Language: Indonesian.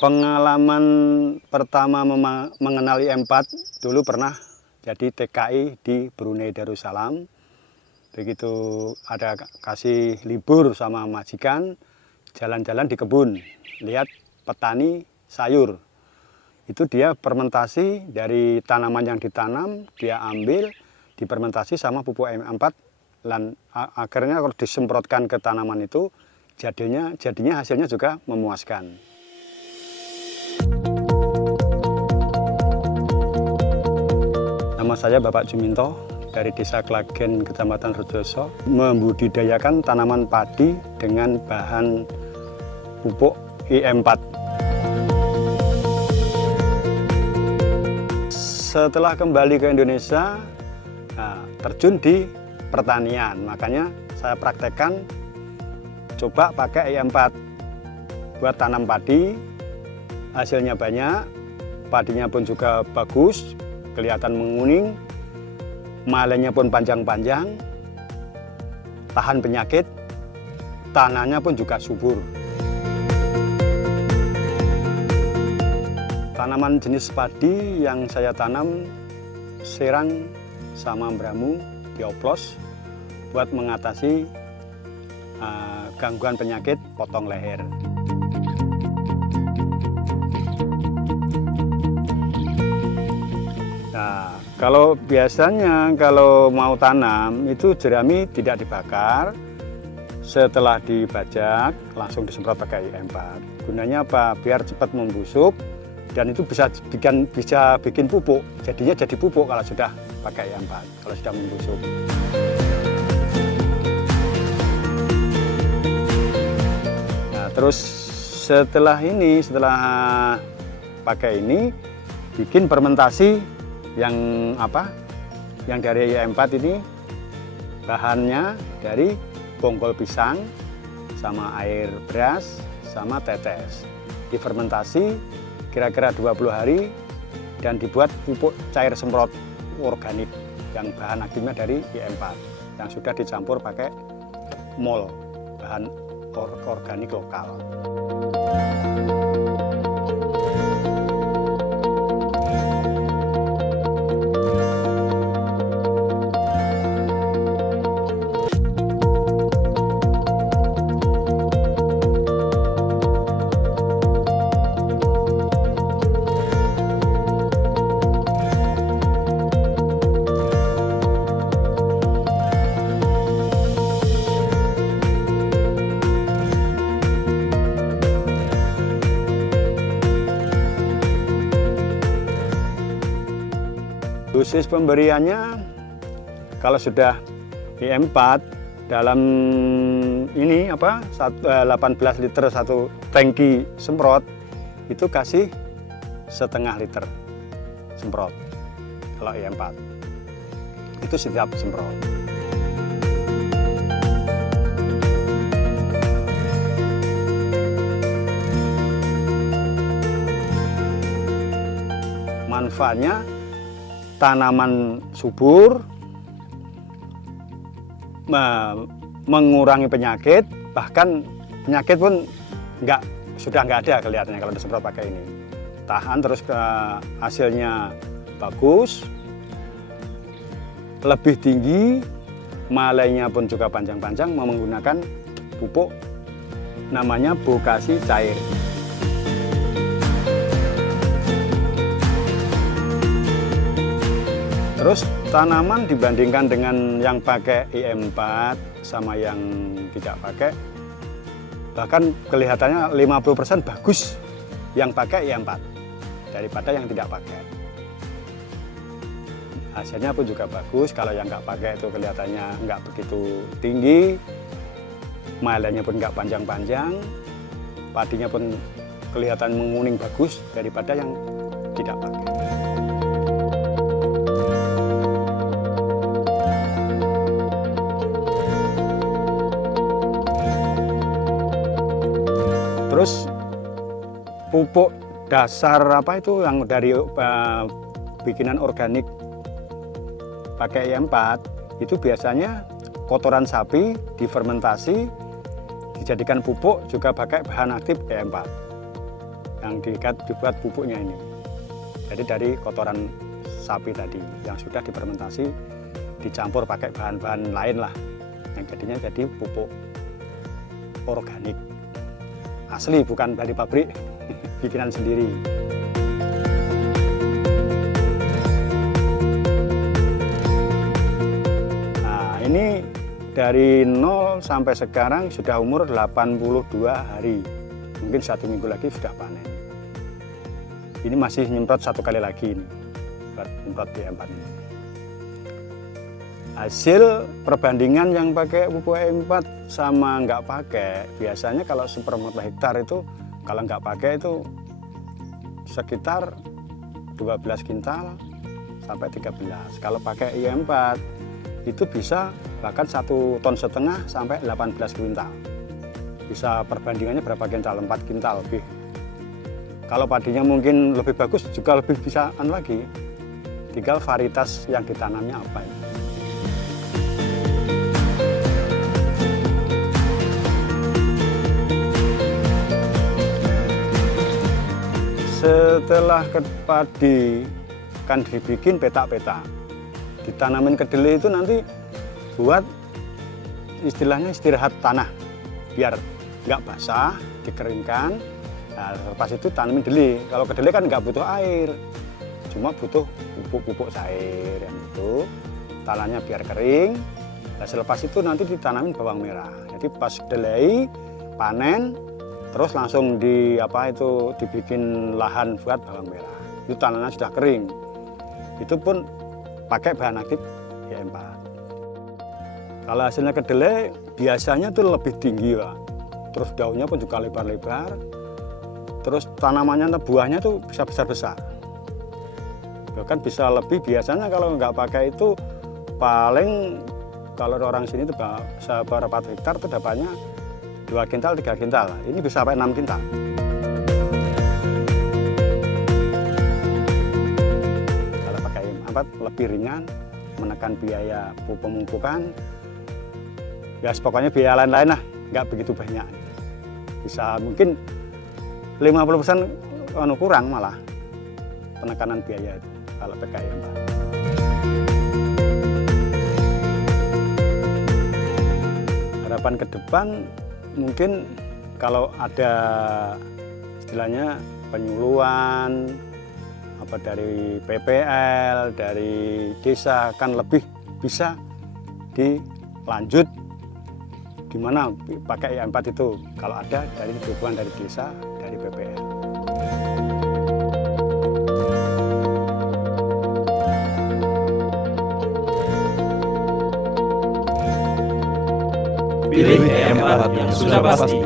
Pengalaman pertama mengenal IM4 dulu pernah jadi TKI di Brunei Darussalam. Begitu ada kasih libur sama majikan, jalan-jalan di kebun, lihat petani sayur. Itu dia fermentasi dari tanaman yang ditanam, dia ambil, difermentasi sama pupuk IM4, dan akhirnya kalau disemprotkan ke tanaman itu, jadinya hasilnya juga memuaskan. Nama saya Bapak Juminto dari Desa Klagen, Kecamatan Rejoso, membudidayakan tanaman padi dengan bahan pupuk IM4. Setelah kembali ke Indonesia, terjun di pertanian, makanya saya praktekkan coba pakai IM4 buat tanam padi. Hasilnya banyak, padinya pun juga bagus, kelihatan menguning, malainya pun panjang-panjang, tahan penyakit, tanahnya pun juga subur. Tanaman jenis padi yang saya tanam serang sama bramu dioplos buat mengatasi gangguan penyakit potong leher. Nah, kalau biasanya kalau mau tanam itu jerami tidak dibakar, setelah dibajak langsung disemprot pakai IM4. Gunanya apa? Biar cepat membusuk dan itu bisa bikin pupuk. Jadinya jadi pupuk kalau sudah pakai IM4, kalau sudah membusuk. Nah, terus setelah pakai ini bikin fermentasi yang dari IM4 ini bahannya dari bonggol pisang sama air beras sama tetes, difermentasi kira-kira 20 hari dan dibuat pupuk cair semprot organik yang bahan aktifnya dari IM4 yang sudah dicampur pakai mol bahan organik lokal. Dosis pemberiannya kalau sudah IM4 dalam 18 liter satu tangki semprot itu kasih setengah liter semprot kalau IM4 itu setiap semprot. Manfaatnya tanaman subur, mengurangi penyakit, bahkan penyakit pun sudah nggak ada kelihatannya kalau disemprot pakai ini. Tahan terus hasilnya bagus, lebih tinggi, malainya pun juga panjang-panjang, menggunakan pupuk namanya bokasi cair. Terus tanaman dibandingkan dengan yang pakai IM4 sama yang tidak pakai, bahkan kelihatannya 50% bagus yang pakai IM4 daripada yang tidak pakai. Hasilnya pun juga bagus, kalau yang nggak pakai itu kelihatannya nggak begitu tinggi, malainya pun nggak panjang-panjang, padinya pun kelihatan menguning bagus daripada yang tidak pakai. Terus pupuk dasar yang dari bikinan organik pakai IM4 itu biasanya kotoran sapi difermentasi dijadikan pupuk juga pakai bahan aktif IM4. yang dibuat pupuknya ini. Jadi dari kotoran sapi tadi yang sudah difermentasi dicampur pakai bahan-bahan lain lah, yang jadinya jadi pupuk organik asli, bukan dari pabrik, bikinan sendiri. Nah, ini dari 0 sampai sekarang sudah umur 82 hari. Mungkin 1 minggu lagi sudah panen. Ini masih nyemprot 1 kali lagi ini, buat nyemprot B4 ini. Hasil perbandingan yang pakai pupuk E4 sama nggak pakai, biasanya kalau seperempat hektar itu kalau nggak pakai itu sekitar 12 kintal sampai 13. Kalau pakai E4 itu bisa bahkan 1,5 ton sampai 18 kintal. Bisa perbandingannya berapa kintal? 4 kintal lebih. Kalau padinya mungkin lebih bagus juga lebih bisa lagi. Tinggal varietas yang ditanamnya apa ya. Setelah ke padi kan dibikin petak-petak, ditanamin kedelai itu nanti buat istilahnya istirahat tanah biar nggak basah, dikeringkan. Nah, lepas itu tanamin kedelai. Kalau kedelai kan nggak butuh air, cuma butuh pupuk cair yang itu. Tanahnya biar kering. Nah, selepas itu nanti ditanamin bawang merah. Jadi pas kedelai panen, terus langsung dibikin lahan buat bawang merah. Itu tanahnya sudah kering. Itu pun pakai bahan aktif E4. Kalau hasilnya kedelai biasanya tuh lebih tinggi, Pak. Terus daunnya pun juga lebar-lebar. Terus tanamannya, buahnya tuh bisa besar-besar. Bahkan bisa lebih, biasanya kalau nggak pakai itu paling kalau orang sini tuh seberapa hektar tuh dapatnya 2 kintal, 3 kintal. Ini bisa sampai 6 kintal. Kalau pakai E4 lebih ringan, menekan biaya pemupukan. Ya pokoknya biaya lain-lain lah, nggak begitu banyak. Bisa mungkin 50% kurang malah penekanan biaya itu kalau pakai E4. Harapan ke depan mungkin kalau ada istilahnya penyuluhan apa dari PPL, dari desa kan lebih bisa dilanjut gimana pakai E4 itu kalau ada dari dukungan dari desa, dari PPL. Pilih E4 yang sudah pasti.